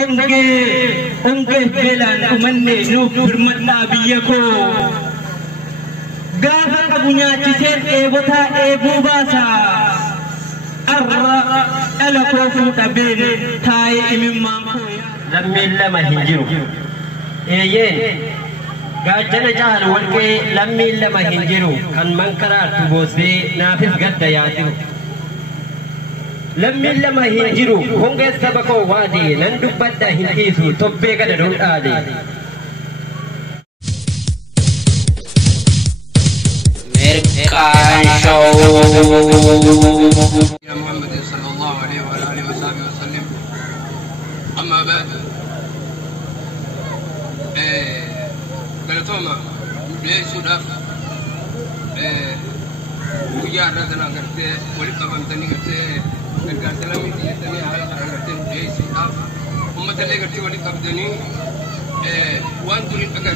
onge belan umanne nuuf birmadhaa biyya koo gaafa qabu nyaachiseen eebotaa eebuu baasa arra dhala koo fuudha beene taa'ee imimmaan koo lammiin lama hin jiru eeyyeen gaachana caalu warqee lammiin lama hin jiru kan mankaraartu boossee naafis gadda yaasiru lammiin lama hin jiru hongee saba koo waadee nan dubbadda hin dhiisu tobbee gada dondhaale American Show يا محمد صلى الله عليه وعلى آله وصحبه وسلم أما بعد قلتوما ليسوا داف ويا رجلا قلت ولد أبان تاني قلت قلت لامي تاني هاي قلت ليسوا داف هم تلي قلت ولد أبدني وان تولي أقدر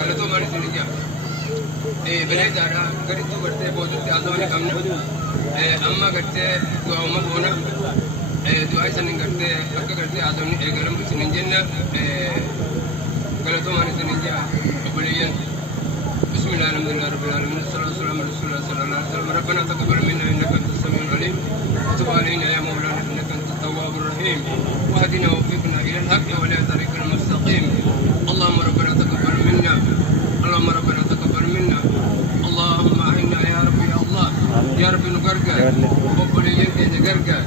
قلتوما نسيني بلاد أنا قريت قرت بوجود أزمني كمنا أما قرت دعاء ما بونا دعاء سنين قرت أكا قرت أزمني إقلم سنين جنة قلتهم أنا سنين جا قبليا بسم الله الحمد لله رب العالمين الصلاة والسلام على رسول الله صلى الله عليه وسلم ربنا تقبل منا إنك أنت السميع العليم وتب علينا يا مولانا إنك أنت التواب الرحيم واهدنا ووفقنا إلى الحق ولا طريق المستقيم اللهم ربنا تقبل منا اللهم ربنا تقبل منا اللهم أعنا يا رب يا الله يا رب نقرقر وبوليين كي نقرقر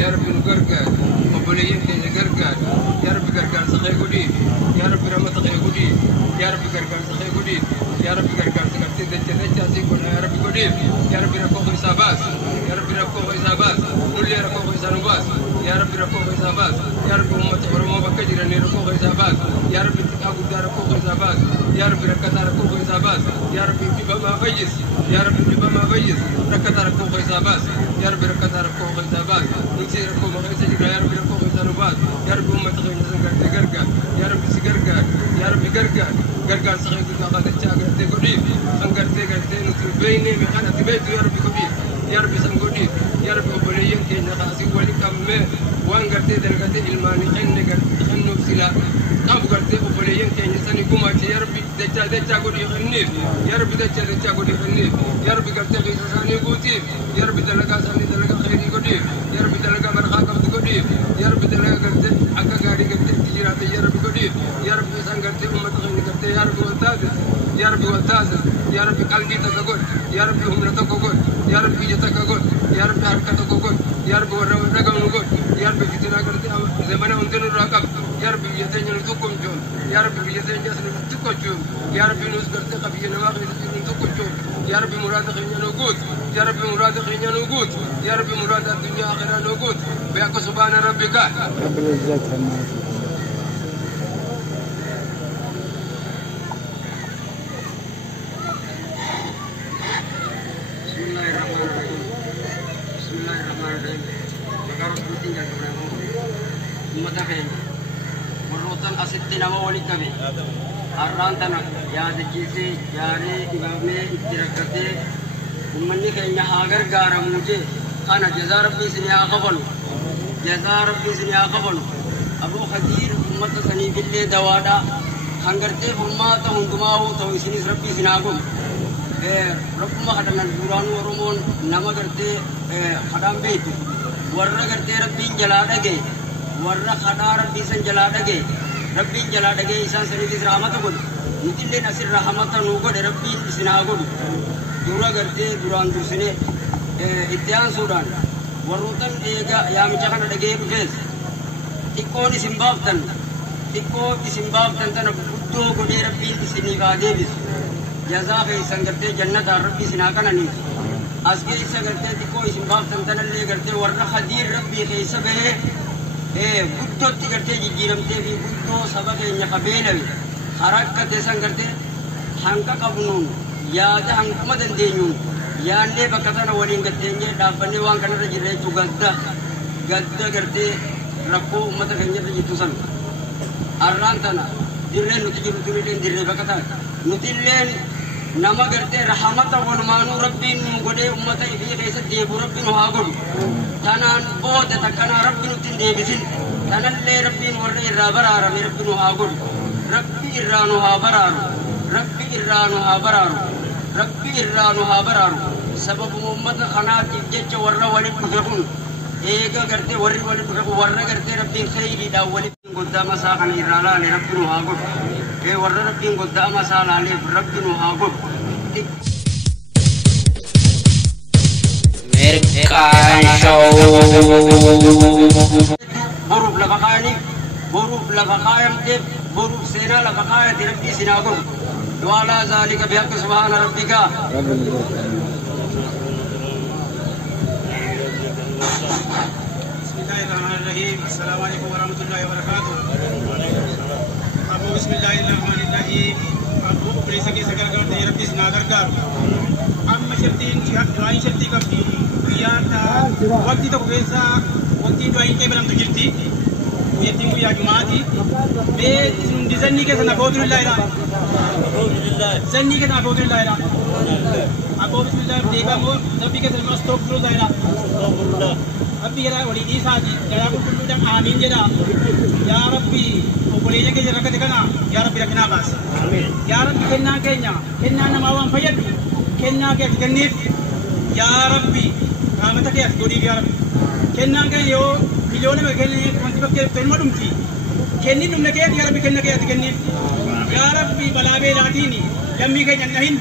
يا رب نقرقر وبوليين كي نقرقر يا رب قرقر سخي قدي يا رب رحمة سخي قدي يا رب قرقر سخي قدي يا رب قرقر سخي دجا سيكون يا رب قدي يا رب ركوه حسابات يا رب ركوه حسابات نولي ركوه حسابات يا رب ركوه حسابات يا رب أمة ورمو بكجر ركوه حسابات يا رب تقاقل دار ركوه حسابات يا رب ركتا ركوه حسابات يا رب انتبه ما فيس يا رب انتبه ما فيس ركتا ركوه حسابات يا رب ركتا ركوه حسابات نسي ركوه ما فيس يا رب ركوه حسابات يا رب أمة غير نزنقر تقرقر يا رب سقرقر يا رب قرقر قرقر سخيط تقاقل تشاقر تقريب خنقر تقرتين وتبيني مخانة تبيت يا رب قبيل يا رب سنقودي يا رب أبوليين كي نخاسي ولكم وان قرتي دلقتي الماني خنو بسلا قاب قرتي أبوليين كي نساني قماتي يا رب دجا قولي خنيف يا رب دجا قولي خنيف يا رب قرتي غيسا ساني قوتيف يا رب دلقا ساني دلقا خيري قديف يا رب دلقا مرخا قبض قديف يا رب دلقا قرتي أكا قاري قرتي تجيراتي يا رب قديف يا رب إسان قرتي أمت خيني قرتي يا رب والتازل يا رب والتازل يا رب قلبي تكاقل يا رب همرتك قل يا رب جتك قل يا رب حركتك قل يا رب ورقم قل يا رب فتنا قرتي زمنا انتن الرقم يا رب بيتين نتوكم جون يا رب بيتين جسن نتوكم جون يا رب نوس قرتي قبي نواقي نتوكم جون يا رب مراد خينا نوجود يا رب مراد خينا نوجود يا رب مراد الدنيا آخرة نوجود بياكو سبحان ربك رب العزة Warroottan asitti nama walitti qabe har'aan tana yaadachiisee yaadee dhibamee itti rakkatee ummanni keenya haa gargaaramuu jee kana jazaa rabbii isin haa kafalu jazaa rabbii isin haa kafalu aboo khadiir ummata saniifillee dawaadhaa kan gartee furmaata hundumaa ta'u isinis rabbii isin haa godhu rabbuma kadhannan duraanuu oromoon nama gartee kadhaan beektu warra gartee rabbiin jalaa dhagee warra kadhaa rabbii san jalaa dhagee rabbiin jalaa dhagee isaan saniifis rahmata godhu nutilleen asin rahmata nuu godhe rabbiin isin haa godhu dura gartee duraan dursinee itti aansuudhaan warroottan eegaa yaamicha kana dhagee dhufees xiqqoon isin baaftan tana guddoo godhee rabbiin isiniif haa deebisu jazaa keessan gartee jannataan rabbii isin haa qananiisu as keessa gartee xiqqoo isin baaftan tanallee gartee warra khadiir rabbii keessa bahee guddootti gartee jijjiiramtee fi guddoo saba keenya qabeelame harakkate san gartee hanqa qabnuun yaada hanquma dandeenyuun yaannee bakka tana waliin gatteenyee dhaabbannee waan kanarra jirre jechuu gadda gartee rakkoo uummata keenyarra jirtu san har'aan tana dirreen nuti jiru turilleen dirree bakka taate nutilleen nama gartee rahmata walumaanuu rabbiin nu godhee ummata ifii keessatti deebi'u rabbiin nu haa godhu tanaan booda takkana rabbi nutti hin deebisin tanallee rabbiin warra irraa baraarame rabbi nu haa godhu rabbi irraa nu haa baraaru rabbi irraa nu haa baraaru rabbi irraa nu haa baraaru sababuma ummata kanaatiif jecha warra walitti dhufe kun eega gartee warri walitti dhufe warra gartee rabbiin khayriidhaan walitti goddaama isaa kana irraa laale rabbi nu haa godhu warra rabbiin goddaama isaa laaleef rabbi nu haa godhu boruuf lafa kaayaniif boruuf lafa kaayamteef boruuf seenaa lafa kaayate rabbi isin haa godhu وعلى ذلك بحق سبحان ربك بسم الله الرحمن الرحيم السلام عليكم ورحمة الله وبركاته أبو بسم الله الرحمن الرحيم أبو بريسة كي سكر كرتے ربي سناگر کر أما شرطين دعائیں شرطی کرتی وياتا وقتی تو کیسا وقتی دعائیں کے بلم تو جلتی يتيمو يا جماعتي بيت دزني كذا نعبد الله لا زني كذا نعبد الله لا أبو بسم الله بديكا مو نبي كذا مستغفر الله لا أبي يلا وليدي ساجي يا رب كل دم آمين جدا يا ربي وبريجة كذا ركض كنا يا ربي ركنا باس يا ربي كنا نماوان فيد كنا كنيف يا ربي رحمتك يا سيدي يا ربي كنا كيو مليون ما كنا كنت بكير فيلم دمتي كني نمنا كيا يا ربي كنا كيا تكني يا ربي بلا بلا ديني جمي كي جنهين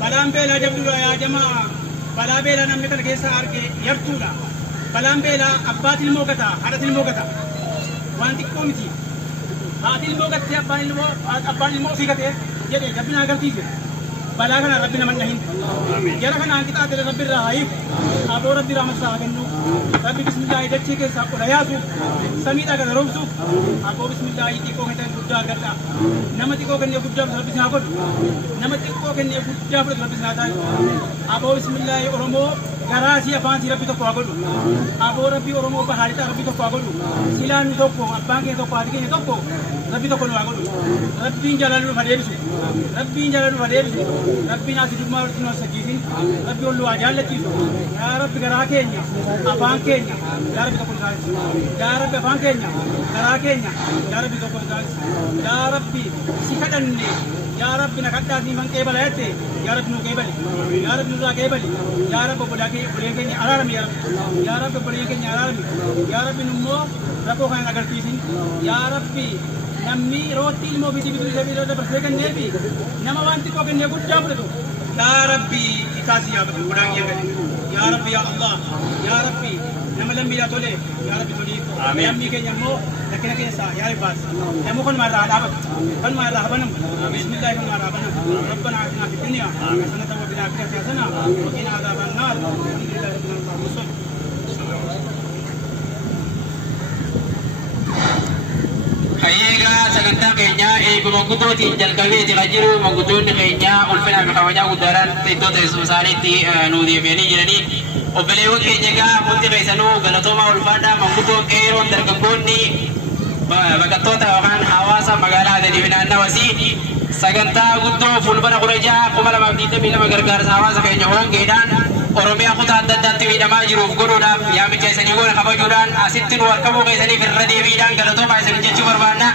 بلام بلا جبدوا يا جماعة بلا بلا نمنا كنا كيسا أركي يرتولا بلام بلا أبات الموقتا هذا الموقتا وانتي كومتي هذا الموقتا أبات الموقتا يدي جبنا أقرتيجي بلا كنا ربنا من نهين يا ركنا أنت تعال ربي الرهيب أبو ربي رحمة الله كنو ربي بسم الله يدتشي كيسا ورياسو سميتا كذا روسو أبو بسم الله يتيكو كذا بودا كذا نمتي كو كني بودا ربي سناقول نمتي كو كني بودا ربي سناقول أبو بسم الله أرمو غراسي أبانسي ربي تو قاقول أبو ربي أرمو بحالتا ربي تو قاقول سيلانو تو قو أبانكي تو قادكي تو قو ربي تو قلوا قاقول ربي جلالو فديرسو ربي جلالو فديرسو ربي ناسي دماء ورسنا سجيزين ربي أولو أجال لتيسو يا ربي غراكينيا أبانكينيا يا ربي تو قلوا يا ربي أبانكينيا غراكينيا يا ربي تو قلوا يا ربي سيكدني يا ربي نكتاسي من كيبل هاتي يا ربي نو كيبل يا ربي نو كيبل يا ربي بليكني أرارمي يا ربي بليكني أرارمي يا ربي نمو ربو خان أغرتيسين يا ربي نمي روتي المو بيتي بيتي سبيل روتي برسيكن نبي نما وانتي كوكن نبوت جابرتو يا ربي إكاسي يا ربي ودان يا ربي يا الله يا ربي نما لم يلا تولي يا ربي تولي يامي كن يمو لكن كيسا يا ربي باس يمو كن مرة على أبد كن مرة هبنم بسم الله كن مرة هبنم ربنا آتنا في الدنيا حسنة وفي الآخرة حسنة وقنا عذاب النار الحمد لله رب العالمين Hayega sagantaa keenya eeguma guddootiin jalqabee jira jiru manguddoonni keenya ulfina fi kabajaa guddaadhaan iddoo teessuma isaaniitti nuu deebi'anii jiranii obboleewwan keenya egaa hundi keessanuu galatooma ulfaadhaa manguddoon qeeroon dargaggoonni baqattoota yookaan hawaasa magaalaa Adanii fi naannawasii sagantaa guddoo fulbana 2022 gargaarsa hawaasa keenya hongeedhaan Oromiyaa kutaa adda addaatti miidhamaa jiruuf godhuudhaaf yaamicha isanii goone kabajuudhaan asitti nu harkabuu keessaniif irra deebiidhaan galatooma isanii jechuu barbaanna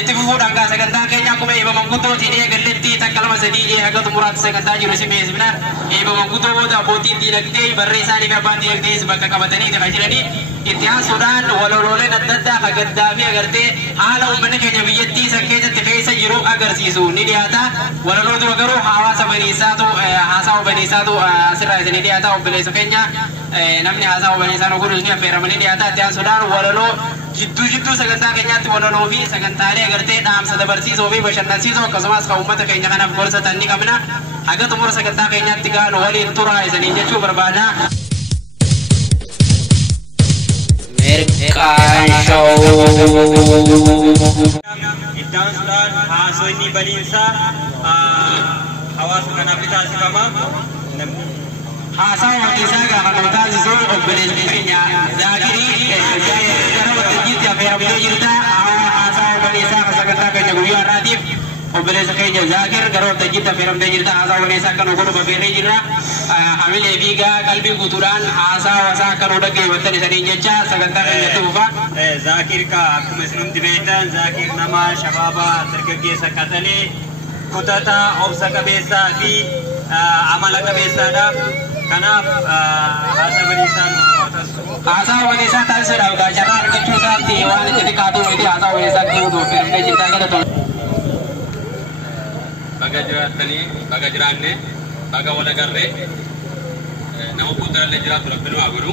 itti fufuudhaan gaa sagantaa keenya akkuma eeba manguddootiin eegalletti takka lama sadii haga xumuraatti sagantaa jiru si beeksifna eeba manguddoo booda abbootiin diinagdee barreessaanii fi abbaan diinagdees bakka qabatanii kan jiranii itti haasuudhaan walolooleen adda addaa hagaddaa fi agartee haala uummanni keenya biyyattii san keessatti keessa jiru agarsiisu ni dhiyaata waloloo dura garuu hawaasa baniisaatu haasawa baniisaatu asirraa isinii dhiyaata obboleessa keenya namni haasawa baniisaa nu godhu ni affeeramanii dhiyaata itti haasuudhaan waloloo jidduu sagantaa keenyaatti waloloo fi sagantaalee agartee dhaamsa dabarsiisoo fi bashannansiisoo akkasumas kan uummata keenya kanaaf gorsatan ni qabna haga xumura sagantaa keenyaatti gaanu waliin turaa isanii jechuu barbaada. Iddaan sudaan haasawni baniinsa hawaasa kanaaf taasifama. Haasawa baniinsaa gaafa nu taasisu obboleessi keenya Zaakirii gara waltajjiitti affeeramtee jirta. Haasawa baniinsaa sagantaa keenya guyyaa har'aatiif obboleessa keenya Zaakir garoo tajjita firamtee jirta haasaa waneessa akka nu godhu babbeerree jirra hamilee fiigaa qalbii guutuudhaan haasaa wasaa akka nu dhaggeeffattan isaniin jecha sagantaa keenyatti dhufa. Zaakir ka akkuma isin hundi beektan Zaakir nama shabaabaa dargaggeessa qaxalee kutata obsa qabeessaa fi amala qabeessaadha. Kanaaf haasaa waneessaan haasaa waneessaa taasisuudhaaf gaacharraa argachuu isaatti waan itti xiqqaatu miti haasaa waneessaa ta'uu firamtee jirta galatoon. Baga jiraatanii baga jiraanne baga wal agarree nama fuuldurallee jiraatu rabbinu haa godhu.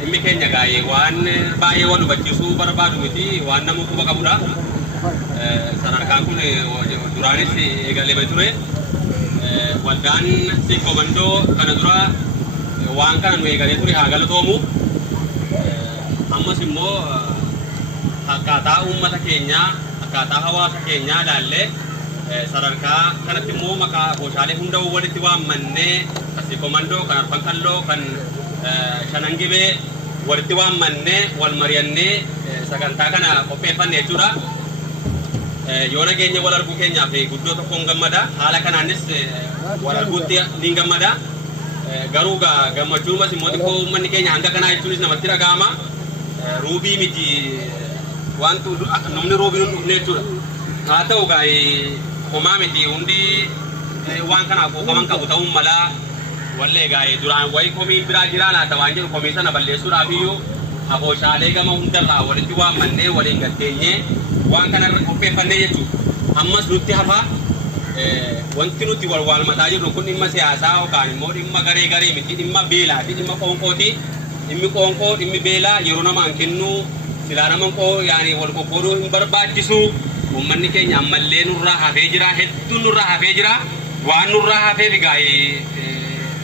Dhimmi keenya gaa'ee waan baay'ee wal hubachiisuu barbaadu miti waan nama quba qabudha. Sadarkaan kun duraanis eegalee ture. Waldaan Sikh Komandoo kana dura waan kana nu eegalee ture haa galatoomu. Ammas immoo akkaataa uummata keenyaa akkaataa hawaasa keenyaa ilaallee sadarkaa kanatti immoo maqaa boshaalee hunda walitti waammannee Sikh Komandoo kan Arfan Kalloo kan Shanangibee walitti waammannee wal mari'annee sagantaa kana qopheeffanne jechuudha. Yoo nageenya wal arguu keenyaaf guddoo tokkoon gammada. Haala kanaanis wal arguutti ni gammada. Garuu gammachuumas immoo xiqqoo uummanni keenya hanga kanaa jechuunis namatti dhaga'ama. Ruubii miti wantu namni ruubii nun dhufne jechuudha. Haa ta'u homaa miti hundi waan kanaaf qaban qabu ta'uun malaa wallee duraan wayii komii biraa jiraa laata waan jedhu komii sana balleessuudhaaf iyyuu abooshaalee gama hundarraa walitti waammannee waliin galteenyee waan kanarra qopheeffannee jechuudha. Ammas nutti hafa wanti nuti wal mataa jirru kun dhimma siyaasaa yookaan immoo dhimma garee miti dhimma beelaati dhimma qoonqooti. Dhimmi qoonqoo dhimmi beelaa yeroo namaan kennu silaa nama yaani wal qoqqooduu hin barbaachisu. Uummanni keenya ammallee nurraa hafee jira hedduun nurraa hafee jira waan nurraa hafeef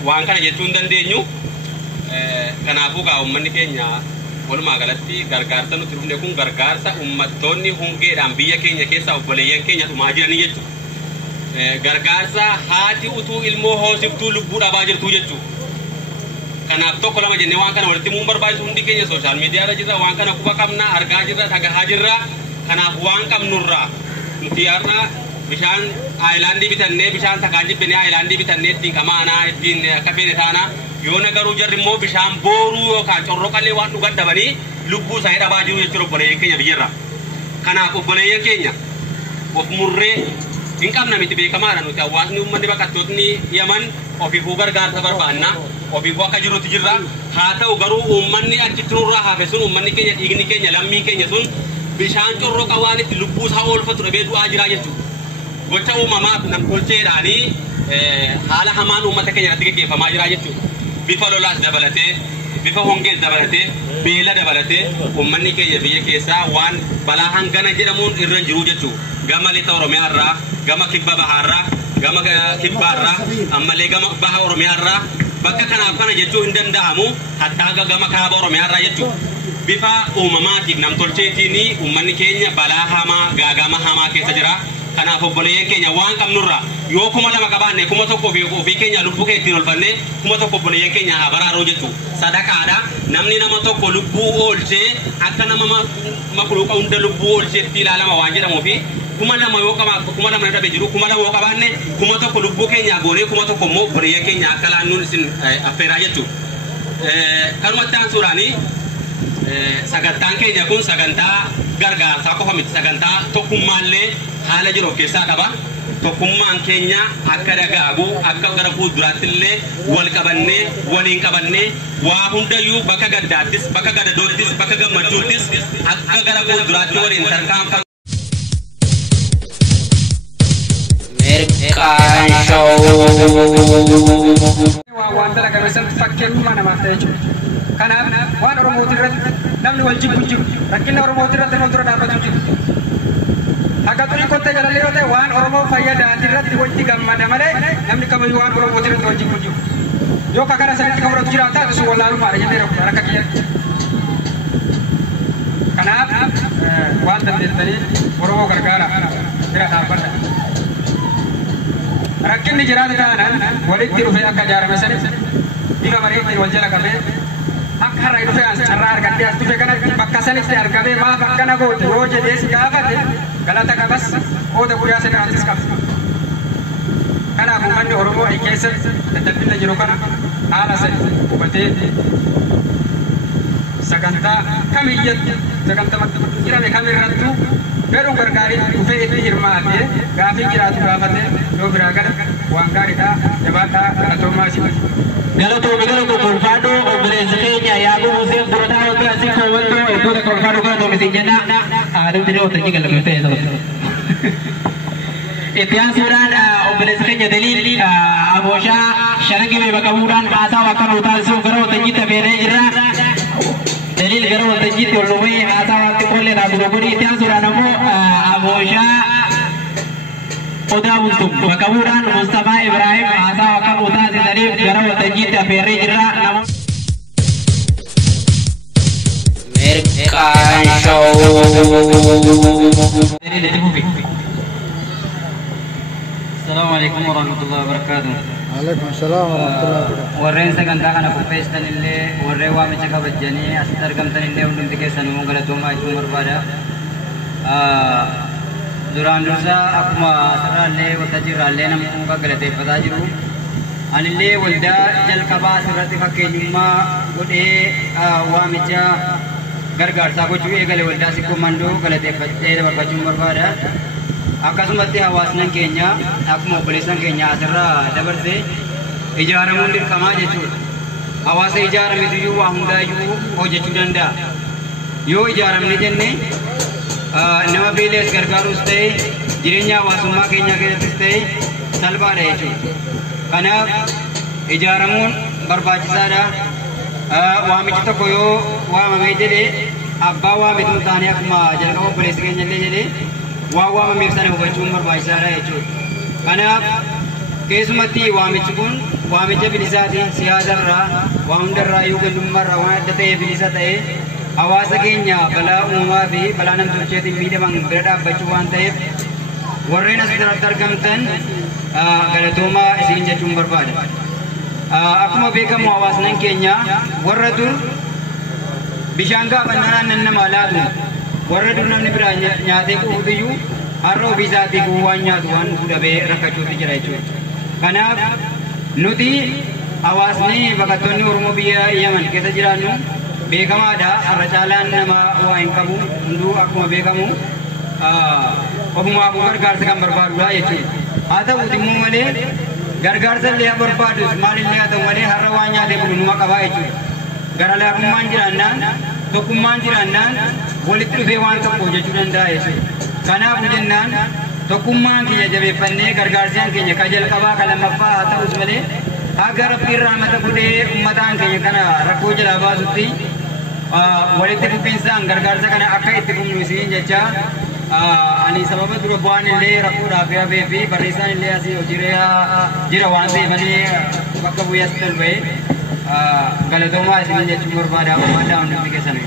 waan kana jechuu hin dandeenyu. Kanaafuu uummanni keenya walumaa galatti gargaarsa nuti dhufne kun gargaarsa uummattoonni hongeedhaan biyya keenya keessa obboleeyyan keenya dhumaa jiranii jechuudha. Gargaarsa haati utuu ilmoo hoosiftuu lubbuu dhabaa jirtuu jechuudha. Kanaaf tokko lama jennee waan kana walitti muun barbaachisu hundi keenya sooshaal miidiyaa irra jirra waan kana quba qabna argaa jirra dhagahaa jirra. Kanaaf waan qabnurraa nuti har'a bishaan aayilaandii bitannee bishaan takaan jibbinee aayilaandii bitannee ittiin qamaanaa ittiin akka feene taanaa yoo nagaruu jarri immoo bishaan booruu yookaan corroqallee waan dhugan dhabanii lubbuu isaanii dhabaa jiru jechuudha obboleeyyan keenya biyyarra. Kanaaf obboleeyyan keenya of murree hin qabna miti beekamaadha nuti hawaasni uummanni baqattootni Yaman ofiifuu gargaarsa barbaanna ofiifuu akka jirutti jirra. Haa ta'u garuu uummanni achitti nurraa hafe sun uummanni keenya dhiigni keenya lammiin keenya sun bishaan corroqa waan itti lubbuu isaa oolfatu dhabee du'aa jira jechuudha. Gocha uumamaaf namtolcheedhaanii haala hamaan uummata keenya irratti gaggeeffamaa jira jechuudha. Bifa lolaas dabalatee bifa hongees dabalatee beela dabalatee uummanni keenya biyya keessaa waan balaa hangana jedhamuun irra hin jiru jechuudha. Gama lixa Oromiyaa irraa gama kibba bahaarraa gama kibbaarraa ammallee gama baha Oromiyaa irraa bakka kanaaf kana jechuu hin danda'amu hattaa gama kaaba Oromiyaa irraa jechuudha. Bifa uumamaatiif namtolcheetiin uummanni keenya balaa hamaa gaagama hamaa keessa jira. Kanaaf obboleeyyan keenya waan qabnurraa yoo 2,000 qabaanne 1,000 ofii keenya lubbuu kee ittiin olfanne 1,000 obboleeyyan keenya haa baraaruu jechuudha. Sadaqaadha namni nama tokko lubbuu oolchee akka nama makuluuqa hunda lubbuu oolcheetti ilaalama waan jedhamuufi 2,000 yoo qabaanne 2,000 dhabe jiru 2,000 yoo qabaanne 1,000 lubbuu keenya goonee 1,000 immoo obboleeyyan keenya akka laannuun isin affeeraa jechuudha. Kanumatti aansuudhaanii sagantaan keenya kun sagantaa gargaarsaa qofa miti sagantaa tokkummaallee haala jiru keessaa qaba. Tokkummaan keenya akka dagaagu akka gara fuulduraatti illee wal qabannee waliin qabannee waa hundayyuu bakka gaddaattis bakka gadadoottis bakka gammachuuttis akka gara fuulduraatti waliin tarkaanfatu. Waan dalagame san fakkeenyummaa namaaf ta'e jechuudha. Kanaaf waan Oromootii irratti namni wal jibbu jiru rakkina Oromootii irratti nama dura dhaabbatu jiru. Akka turii kottee galallee yoo ta'e waan Oromoo fayyadaati irratti walitti gammada malee namni kamiyyuu waan Oromootii irratti wal jibbu jiru. Yoo kakara sanitti kan fudhatu jiraata sun wallaalumaadha jennee rakka kiyyatti. Kanaaf waan dandeessanii Oromoo gargaara bira dhaabbata. Rakkinni jiraatu taanaan walitti dhufee akka ijaarame sanitti bifa bareeddaan wal jala qabee akka har'a dhufee as carraa argadhee as dhufe kanatti bakka sanitti argamee maaf akkana goote yoo jedhee si gaafate galata qabas qooda guyyaa sanaattis qaba. Kanaaf uummanni Oromoo ay keessatti daddabbina jiru kana haala sadi hubatee sagantaa kamiyyatti sagantaa jirame kamirrattuu fedhuun gargaarii dhufee itti hirmaatee gaafii jiraatu gaafatee yoo biraa gala waan gaariidhaa jabaadhaa galatoomaa isin. Galatoomi kolfaadhoo obboleessa keenya yaabuu Museen Burataa waggaa asii koowwantoo iddoo kolfaadhoo galatoomi isin jenna aadamti ni ootanii galatoomtee itti aansuudhaan obboleessa keenya Daliil Abooshaa Sharangibee bakka bu'uudhaan haasaa akka nuu taasisuuf gara waltajjiitti affeeree jirra. Daliil gara waltajjiitti ol dhufee haasaa waqtii qollee dhaabuu godhi. Itti aansuudhaan ammoo Abooshaa Odaa Bultum bakka bu'uudhaan Mustafaa Ibrahim haasaa akka nuu taasisaniif gara waltajjiitti affeeree jirra. Merkaan Show. Assalamualaikum warahmatullahi wabarakatuh. Waalaikumsalam warahmatullahi wabarakatuh. Warreen sagantaa kana qopheessan illee warreen waamicha kabajanii asitti argamtan illee hundumti keessanuu galatoomaa jechuun barbaada. Duraan dursa akkuma asirraallee waltajjiirraallee namni galateeffataa jiru. Anillee waldaa jalqabaa asirratti fakkeenyummaa godhee waamicha gargaarsaa gochuu eegale waldaa sikkoo mandoo galateeffachee dabarfachuun barbaada. Akkasumatti hawaasni keenya akkuma obboleessan keenya asirraa dabarsee ijaaramuun dirqamaa jechuudha. Hawaasa ijaarametu waa hundaayyuu hojjechuu danda'a. Yoo ijaaramne jenne nama beelees gargaaruus ta'e jireenya hawaasummaa keenyaa keessattis ta'e salphaadha jechuudha. Kanaaf ijaaramuun barbaachisaadha. Waamichi tokko yoo waamamee jedhee abbaa waamituu taanee akkuma jalqaba obboleessi keenya illee jedhee waan waamameef sana hubachuun barbaachisaadha jechuudha. Kanaaf keessumatti waamichi kun waamicha bilisaatiin siyaasarraa waan hundarraa yoo gandummaarraa waan adda ta'ee bilisa ta'ee hawaasa keenya balaa uumamaa fi balaa namtolcheetiin miidhaman bira dhaabbachuu waan ta'eef warreen asirratti argamtan galatoomaa isin jechuun barbaada. Akkuma beekamu hawaasni keenya warra dur bishaan gaafannaan namaa laatu warra dur namni biraa nyaatee quufiyyuu har'a ofii isaatii waan nyaatu waan fudhabee rakkachuutti jira jechuudha. Kanaaf nuti hawaasni baqattoonni Oromoo biyya Yemen keessa jiraannu beekamaadha. Har'a caalaan nama waa hin qabu hunduu akkuma beekamu ofumaafuu gargaarsa kan barbaadudha jechuudha. Haa ta'uuti immoo malee gargaarsa illee barbaadus maalillee haa ta'u malee har'a waan nyaatee bulu numa qabaa jechuudha. Gara laafummaan jiraannaan tokkummaan jiraannaan walitti dhufee waan tokko hojjechuu danda'a jechuudha. Kanaaf jennaan tokkummaan keenya jabeeffannee gargaarsaan keenya ka jalqabaa ka lammaffaa haa ta'us malee haga rabbiin rahmata godhee uummataan keenya kana rakkoo jalaa baasutti walitti dhufiinsaan gargaarsa kana akka itti fufnu isiin jecha ani sababa dura bu'aan illee rakkoodhaaf hafee fi barreessaan illee asii hojiirra jira waan ta'eefanii bakka bu'ee as darbee galatoomaa isin jechuun barbaada ammaadhaa hundumti keessan.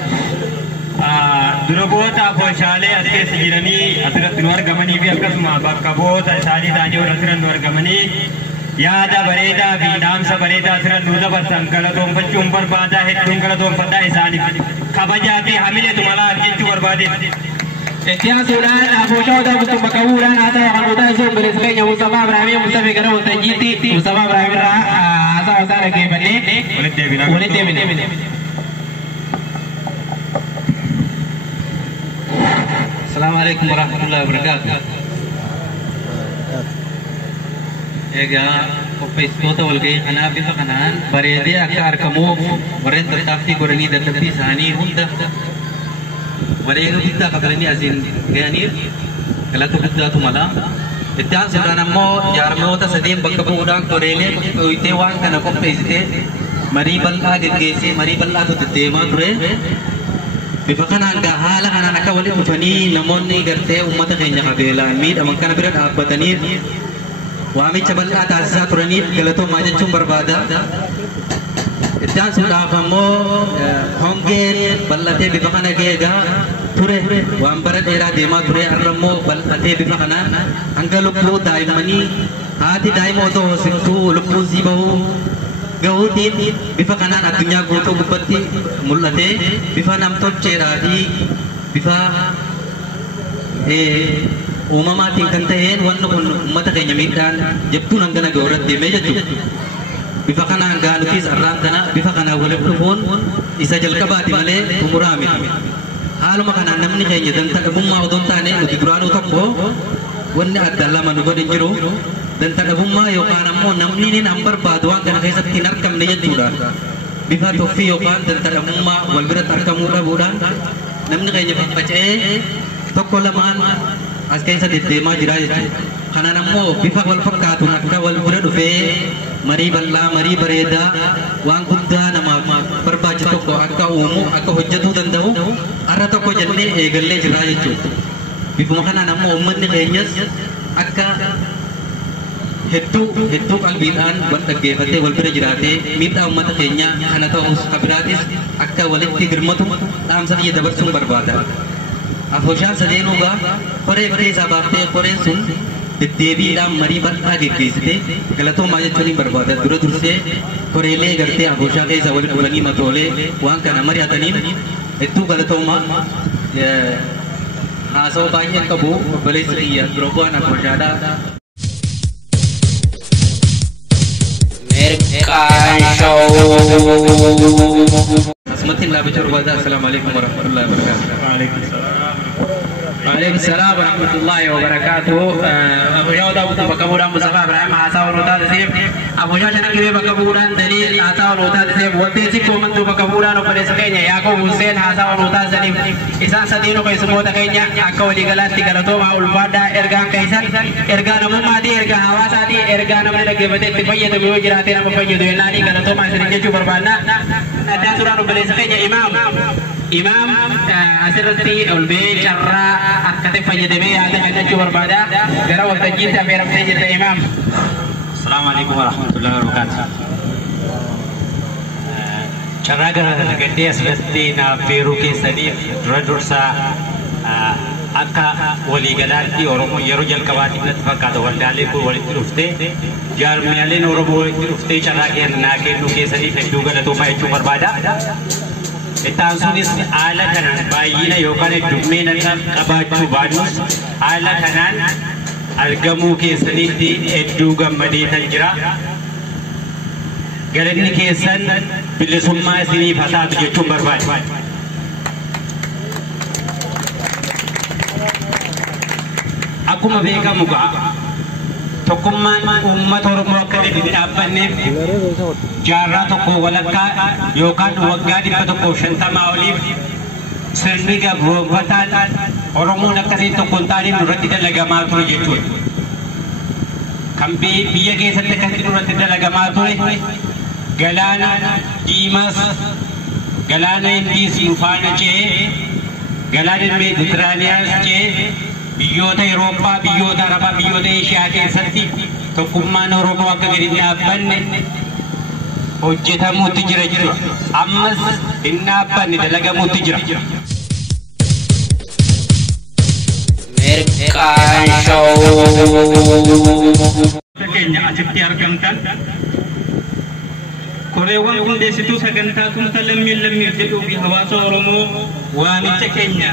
Dura bu'oota afooshaalee as keessa jiranii asirratti nu argamanii fi akkasuma bakka bu'oota isaanii ta'anii wal asirratti nu argamanii yaada bareedaa fi dhaamsa bareedaa asirratti nu dabarsan galatoonfachuun barbaadaa hedduun galatoonfadhaa isaaniif kabajaa fi hamileetu malaa argachuu barbaadeef. Itti aansuudhaan abooshaa odaa bultum bakka bu'uudhaan haasaa kan nuti taasisuun obboleessa keenya Mustafaa Ibraahimii Mustafee gara waltajjiitti Mustafaa Ibraahim irraa haasaa isaa dhaggeeffannee walitti deebine. Assalamualaikum warahmatullahi wabarakatuh. Egaa qopheessitoota walgahii kanaa bifa kanaan bareedee akka argamuuf warreen tattaaffii godhanii dadhabbii isaanii hunda wareega guddaa kafalanii asiin ga'aniif galata guddaatu mala. Itti aansuudhaan ammoo jaarmoota sadeen bakka bu'uudhaan toreelee qoyitee waan kana qopheessitee marii bal'aa geggeessee marii bal'aatu deddeemaa ture. Bifa kanaan haala kanaan akka walitti dhufanii namoonni gartee uummata keenya qabeelaan miidhaman kana bira dhaabbataniif waamicha bal'aa taasisaa turaniif galatoomaa jechuun barbaada. Itti aansuudhaaf ammoo hongeen bal'atee bifa kana geegaa ture waan bara dheeraa deemaa ture har'a immoo bal'atee bifa kanaan hanga lubbuu daa'immanii haati daa'ima otoo hoosiftuu lubbuu sii bahuu gahuutiin bifa kanaan addunyaa guutuu gubbatti mul'atee bifa namtolcheedhaa fi bifa uumamaatiin kan ta'een wanni kun uummata keenya miidhaan jabduun hangana ga'uurratti deemee jechuudha. Bifa kanaan gaanutis arraan kana bifa kanaan walitti dhufuun isa jalqabaati malee xumuraa miti. Haaluma kanaan namni keenya danta dhabummaa otoo hin taane nuti duraanuu tokko wanni adda lama nu godhin jiru danta dhabummaa yookaan ammoo namni hin barbaadu waan kana keessatti hin argamne jechuudha. Bifa toffii yookaan danta dhabummaa wal biratti argamuu dhabuudhaan namni keenya faffaca'ee tokko lamaan as keessa deddeemaa jira jechuudha. Kanaan ammoo bifa wal fakkaatuun akka wal bira dhufee marii bal'aa marii bareedaa waan guddaa namaaf barbaachisu tokko akka uumu akka hojjetuu danda'u har'a tokko jennee eegallee jirra jechuudha. Bifuma kanaan ammoo uummanni keenyas akka hedduu qalbiidhaan wal dhaggeeffatee wal bira jiraatee miidhaa uummata keenyaa kana ta'us kabiraatis akka walitti hirmatu dhaamsa biyya dabarsuun barbaada. Afooshaan sadeenuugaa koree baree isaa baaftee koreen sun deddeebiidhaan marii bal'aa geggeessite galatoomaa jechuun hin barbaada. Dura dursee koreelee gartee afooshaa keessa walitti dhufanii matoolee waan kana mari'ataniif hedduu galatoomaa. Haasawaa baay'ee qabu obboleessi kiyya dura bu'aan afooshaadhaa. Asmatin labicha barbaada. Assalamualaikum warahmatullahi wabarakatuh. Waalaikumsalam warahmatullahi wabarakatuh. Abu Jauh tahu bakaburan Mustafa Ibrahim asal nutat sih. Abu Jauh cina kiri bakaburan dalil asal nutat sih. Waktu itu komen tu bakaburan pada sekenya. Ya aku Hussein asal nutat sih. Isan sadino kau semua tak kenya. Aku di galas tiga ratus maul pada erga kaisan. Erga namun mati erga hawa tadi erga namun lagi betul payah tu biru jirati namun payah tu yang nari kalau tu masih ringan cuba berbana. Ada surah pada sekenya Imam asirratti olbee carraa akkate fayyadamee yaada kennachuu barbaada. Gara waltajjiitti affeeramtee jirta Imaam. Assalamualaikum warahmatullahi wabarakatuh. Carraa gara gadhee asirratti naaf beeruu keessaniif dura dursa akka waliigalaatti Oromoo yeroo jalqabaatiif natti fakkaata waldaalee kun walitti dhuftee jaarmiyaaleen Oromoo walitti dhuftee carraa kennaa kennuu keessaniif hedduu galatoomaa jechuu barbaada. Itaan sunis haala kanaan baay'ina yookaan heddummeena qabaachuu baadus haala kanaan argamuu keessanitti hedduu gammadee tan jira. Galanni keessan bilisummaa isiniif haa taatu jechuun barbaada. Akkuma beekamu tokkummaan uummata Oromoo akka itti dhaabbanneef jaarraa tokko walakkaa yookaan waggaa 150 oliif sirni gabroonfataan Oromoon akkasii tokko hin taane nurratti dalagamaa ture jechuudha. Kan biyya keessatti akkasii nurratti dalagamaa ture galaana Diimaas galaana Indiis nu faana ce'ee galaana Meeditiraaniyaas ce'ee biyyoota Awurooppaa, biyyoota Arabaa, biyyoota Eeshiyaa keessatti tokkummaan Oromoo akka gadi dhaabbanne hojjetamuutti jira jechuudha. Ammas hin dhaabbanne dalagamuutti jira. Keenya asitti argamtan koreewwan qindeessituu sagantaa tumsa lammiif jedhuu fi hawaasa Oromoo waamicha keenya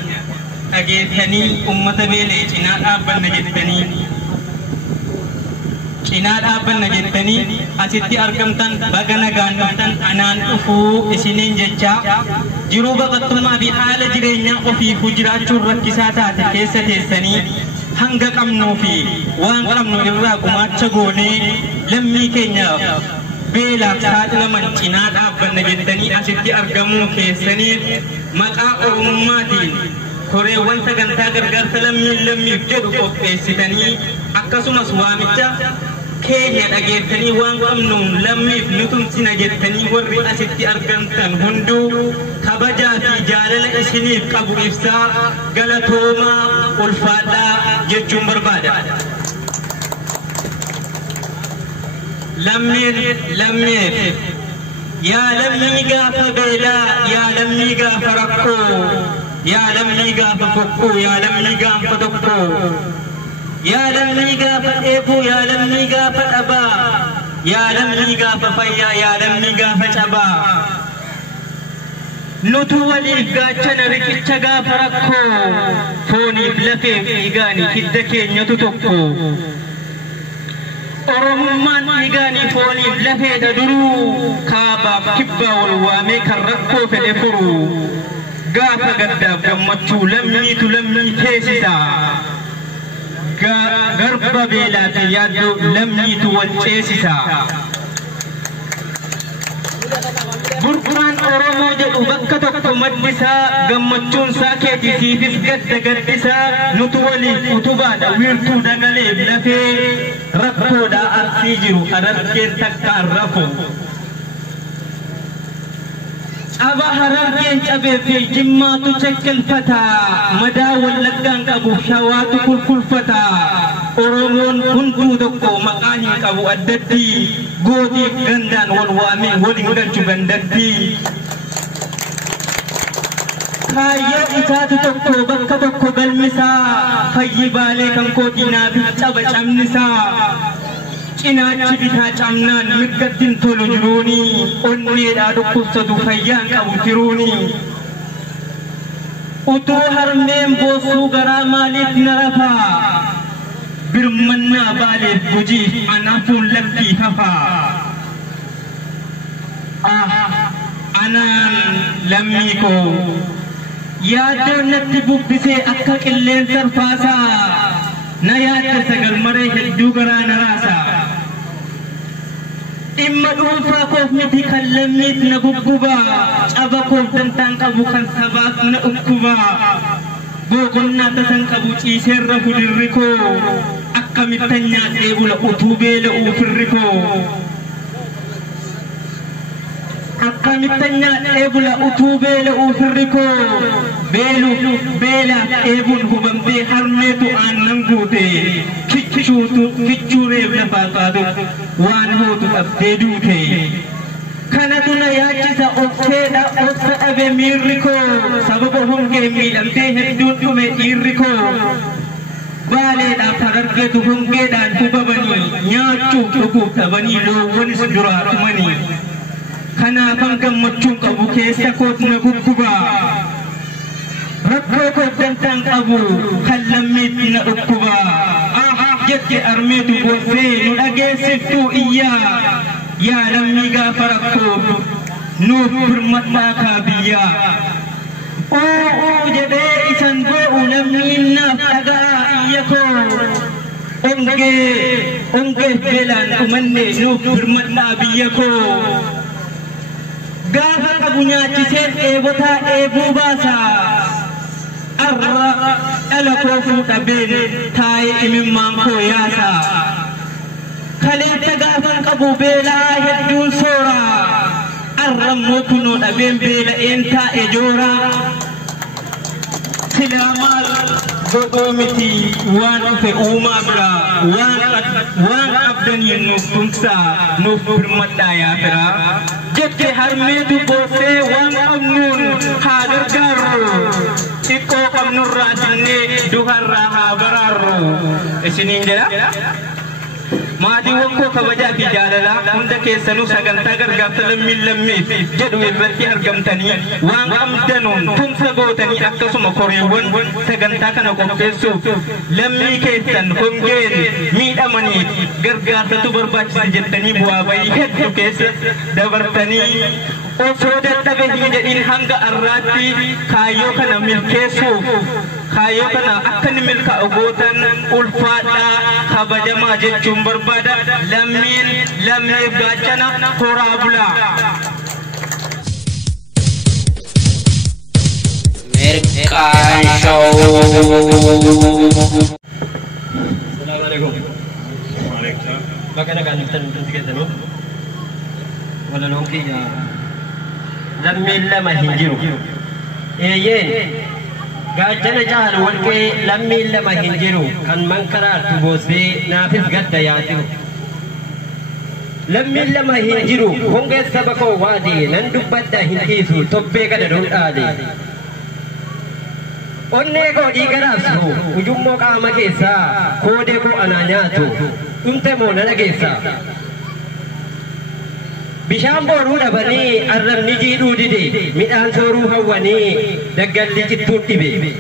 dhageessanii uummata beelee cinaa dhaabbanna jettanii asitti argamtan baga nagaan dhuftan anaan dhufuu isiniin jechaa jiruu baqattummaa fi haala jireenyaa ofiifuu jiraachuun rakkisaa taate keessa teessanii hanga qabnuu fi waan qabnu irraa gumaacha goonee lammii keenyaaf beelaaf saaxilaman cinaa dhaabbanna jettanii asitti argamuu keessaniif maqaa Oromummaatiin koreewwan sagantaa gargaarsa lammiif jedhu qopheessitanii akkasumas waamicha keenya dhageessanii waan qabnuun lammiif nu tumsina jettanii warri asitti argamtan hunduu kabajaa fi jaalala isiniif qabu ibsaa galatoomaa ulfaadhaa jechuun barbaada. Lammiif yaa lammii gaafa beelaa yaa lammii gaafa rakkoo yaa lammii gaafa fokkoo yaa lammii gaafa tokkoo yaa lammii gaafa dheebuu yaa lammii gaafa dhabaa yaa lammii gaafa fayyaa yaa lammii gaafa cabaa nutu waliif gaachana riqicha gaafa rakkoo fooniif lafeef dhiigaanii hidda keenyatu tokko oromummaan dhiigaanii fooniif lafeedha duruu kaabaaf kibbaa wal waamee kan rakkoo fedhe furu gaafa gaddaaf gammachuu lammiitu lammii teessisa garba beelaatiin yaaddoo lammiitu wal ceesisa. Burqaan Oromoo jedhu bakka tokko maddisaa gammachuun isaa keetisiifis gadda gaddisaa nutu waliif utubaadha wiirtuu dagaleef lafee rakkoodha arsii jiru harargeen takkaan rafu. Aba harargeen cabeefee jimmaatu cekkelfataa madaa wallaggaan qabu shawaatu kulkulfataa Oromoon hunduu tokko maqaa hin qabu addatti gootiif gandaan wal waamee waliin galchu gandatti. Kaayyoo isaatu tokko bakka tokko galmisaa fayyibaalee kan kootiinaaf caba cabnisaa. Cinaachi bitaa camnaan mirgattiin tolu jiruuni onneedhaa dhukkubsatu fayyaan qabu tiruuni. Utuu harmeen boosuu garaa maaliif na rafaa birmannaa baaleef gujiif anaafuun lakkii hafaa. Anaan lammii koo yaaddoon natti bubbisee akka qilleensa arfaasaa na yaadda sagal maree hedduu garaa na raasaa. Dhimma dhuunfaa koof miti kan lammiif na guggubaa caba koof dantaan qabu kan sabaaf na dhukkubaa boqonnaa tasan qabu ciiseerra fudirri koo akkamittan nyaadhee bula utuu beela'uu firri koo akkamittan nyaadhee bula utuu beela'uu firri koo beelaaf eebuun hubamtee harmeetu aannan guute kichuureef lafaa qaatu waan hootu qabdee duute kanatu na yaachisa obseedha obsa dhabe miirri koo sababa hongee miidhamtee hedduun dhume dhiirri koo baaleedhaaf harargeetu hongeedhaan hubamanii nyaachuuf dhuguuf dhabanii loowwanis duraa dhumanii kanaafan gammachuun qabu keessa koot na guggubaa rakkoo koo dantaan qabu kan lammiitti na dhukkubaa. Jette armeetu boossee nu dhageessiftuu iyyaa yaa lammii gaafa rakkoo nuuf birmadhaa kaabiyyaa. Jedhee isan boo'u lammiin naaf dhaga'aa iyya koo ongeef beelaan dhumanne nuuf birmadhaa biyya koo. Gaafa qabu nyaachiseen dheebotaa dheebuu baasaa. Arra dhala koo fuudhabeen taa'ee imimmaan koo yaasaa. Kaleessa gaafan qabu beelaa hedduun sooraa. Arra immoo kunoo dhabeen beela'een taa'e jooraa. Silaa maal godhoo miti waan dhufe uumaa biraa waan qabdaniin nuuf tumsaa nuuf birmadhaa yaa firaa. Jette harmeetu boossee waan qabnuun haa gargaarru. Xiqqoo qabnurraa sinnee duharraa haa baraarru. Isiniin jedha maatiiwwan koo kabajaa fi jaalalaa hunda keessanuu sagantaa gargaarsa lammiif jedhu irratti argamtanii waan qabdanuun tumsa gootanii akkasuma koreewwan sagantaa kana qopheessuuf lammii keessan hongeen miidhamaniif gargaarsatu barbaachisa jettanii bu'aa bayii hedduu keessa dabartanii osoo dadhabe hin jedhin hanga arraatti kaayyoo kana milkeessuuf kaayyoo kana akka inni milkaa'u gootan ulfaadhaa kabajamaa jechuun barbaada. Lammiif gaachana horaa bulaa. Mirkaan Show. Assalamualaikum. Bakka nagaan kan keessanuu walaloon kiyya lammiin lama hin jiru. Eeyyeen gaachana caalu walqee lammiin lama hin jiru kan mankaraartu boossee naafis gadda yaasiru. Lammiin lama hin jiru hongee saba koo waadee nan dubbadda hin dhiisu tobbee gada dhuudhaale. Onnee koo dhiiga raabsu ujummoo qaama keessaa koodee koo anaa nyaatu dhumte moo na dhageessa. bishaan booruu dhabanii arrabni jiidhuu dide midhaan sooruu hawwanii daggalli cittuun dhibe.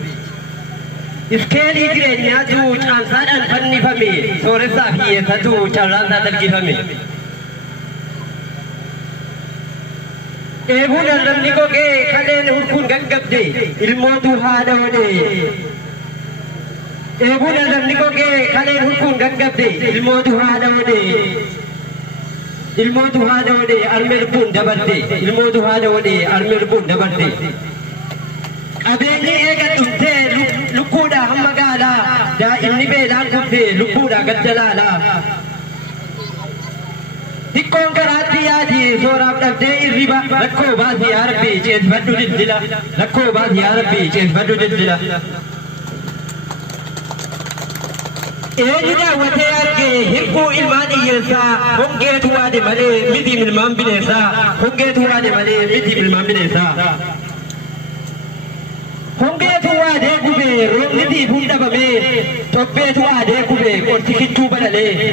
Iskeelii jireenyaatu caamsaadhaan fannifame sooressaa fi hiyyeessatu carraansaa dalgifame. Eebuun arrabni gogee kaleen hurkuun gaggabde ilmootu haadha wadee. Eebuun arrabni gogee kaleen hurkuun gaggabde ilmootu haadha wadee. Ilmootu haadha wadee armee lubbuun dabarte ilmootu haadha wadee armee lubbuun dabarte. Qabeenyi eega dhumtee lukkuudha hamma gaalaa daa'imni beelaan kuftee lubbuudha gaddalaalaa. Hikkoon karaatti yaadi sooraaf dhabdee irriba rakkoo baasi yaa rabbi ceesifadhu dildila rakkoo baasi yaa rabbi ceesifadhu dildila. Eenyu daawwatee argee hirbuu ilmaan hiyyeessaa hongeetu waade malee miti ilmaan bineensaa hongeetu waade malee miti ilmaan bineensaa. Hongeetu waadee gubee roobni tiifuun dhabamee tobbeetu waadee gubee qorti kichuu balalee.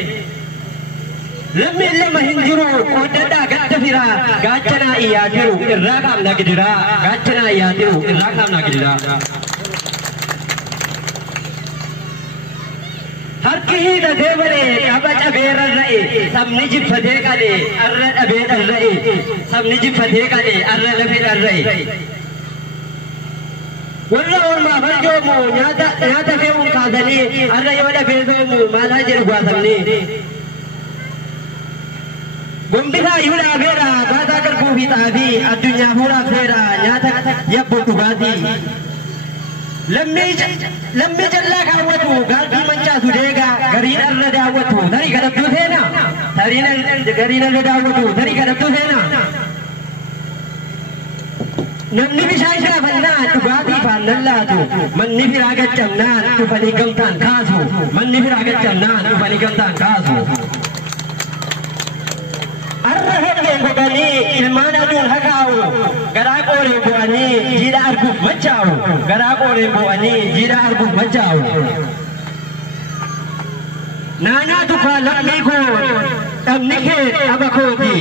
Lammiin lama hin jiru qoodadhaa gadda firaa gaachanaa iyyaa jiru irraa qaamna gidiraa gaachanaa iyyaa jiru irraa qaamna gidiraa. Harki hiidhatee balee dhaba cabee rarra'e sabni jiffatee qalee arra dhabee dharra'e sabni jiffatee qalee arra lafee dharra'e. Warra oolmaa farjoomu nyaata fe'uun kaasanii arra yoo dhabee soomu maal haa jedhu gwaasamnee. Gombisaa iyyuu dhaabeera baataa garbuu fi xaafii addunyaa fuudhaaf seera nyaata yabbuu dhugaatii. Lammii jallaa kaawwatu gaardii mancaasu deegaa gariin arra daawwatu tarii kadhattuu seenaa gariin arra daawwatu tarii kadhattuu seenaa. Namni bishaan shaafannaan dhugaatii faannan laatu manni firaa gaccamnaan dhufanii gamtaan kaasu manni firaa gaccamnaan dhufanii gamtaan kaasu. Arra hedheen godhanii ilmaan aduun hakaa'u garaa qooreen bu'anii jiidha arguuf machaa'u garaa qooreen bu'anii jiidha arguuf machaa'u. Naannaa tufaa lammii koo cabni kee caba kooti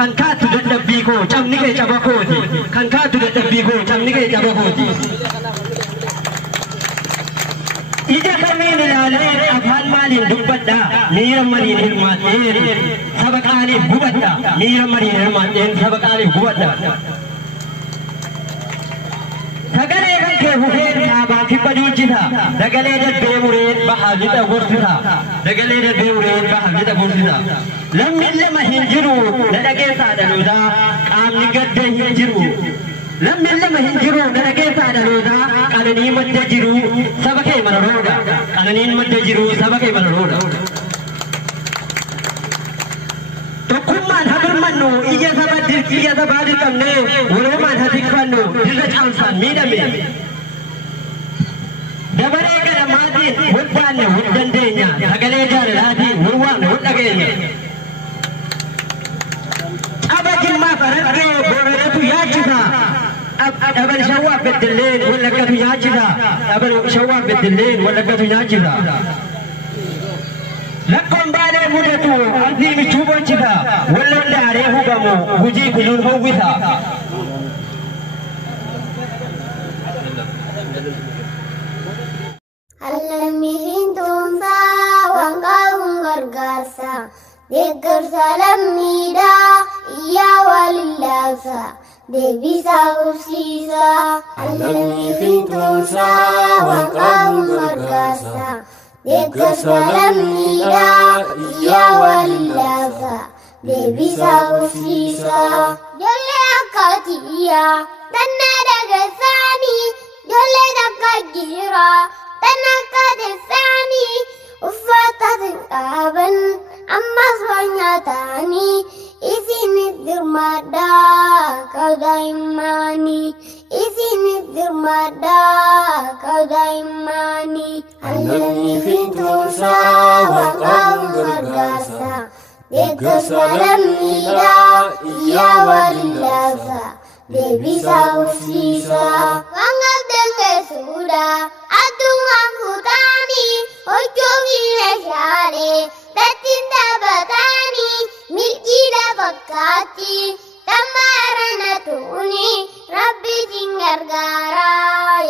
kan kaatu dadhabbii koo cabni kee caba kooti kan kaatu dadhabbii koo cabni kee caba kooti. Ija kamiin ilaalee afaan maaliin dubbadha miira mariin hirmaadheen saba qaaliif gubadha miira mariin hirmaadheen saba qaaliif gubadha. Sagalee kan kee fufeen saabaa kibba duuchisa sagalee darbee mureen bahaa lixa gorsisa sagalee darbee mureen bahaa lixa gorsisa. Lammiin lama hin jiru na dhageessaa dhalootaa qaamni gadda hin jiru. Lammiin lama hin jiru na dhageessaa dhalootaa qananii madda jiru saba kee mana roodha qananiin madda jiru saba kee mana roodha. Tokkummaan haa birmannu ija sabaa dirqamnee waloomaan haa tikfannu dirra caamsaan miidhame. Dabaree kana maatiin wal baanne wal dandeenya sagalee jaalalaatiin wal waamne wal dhageenya. Aba jimmaa farargee booranatu yaachisa. Dhaban shawwaaf beddelleen wallaggatu nyaachisa dhaban shawwaaf beddelleen wallaggatu nyaachisa. Lakkoon baalee mudatu arzii michuu bochisa walloon daaree hubamu hujii kunuun hawwisa. Allammiin tuunsaa waan qabuun gargaarsa deeggarsa lammiidhaa iyyaa walillaasa. Deebisa ursiisa allammiin tuunsaa waan qabuun gargaarsa deeggarsa lammiidhaa iyyaa walillaasa deebisa ursiisa. Ijoollee akka tiyyaa tannaa dhagasaanii ijoollee takka jira tan akka teessaanii uffata hin qaban ammas waan nyaatanii. Isinit dirmada kadaimani isinit dirmada kadaimani allammiin tuunsaa waan qabuun gargaarsa deeggarsa lammiidhaa iyyaa walillaasa deebisa ursiisa. Waan qabdan keessuudha addunyaa fuutanii hojjoobii meeshaalee dattiin taphatanii milkii lafa fakkaata. waqti tammarana tuuni rabbi tingargara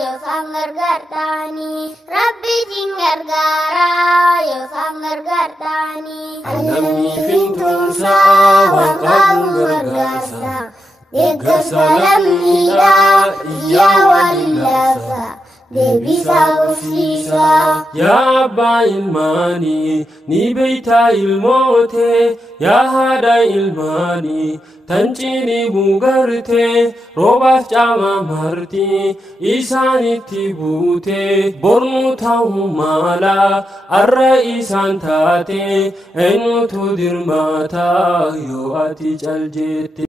yo sangargartani rabbi tingargara yo sangargartani Anami fintunsa wa gargasa deeggarsa lammiidha iyya walillasa deebisa horsiisa yaa abbaa ilmaanii ni beeytaa ilmoote yaa haadha ilmaanii tanciini bugarte roobaaf caamaa marti isaanitti buute bornu ta'uu mala arra isaan taate eenyutu dirmaata yoo ati caljette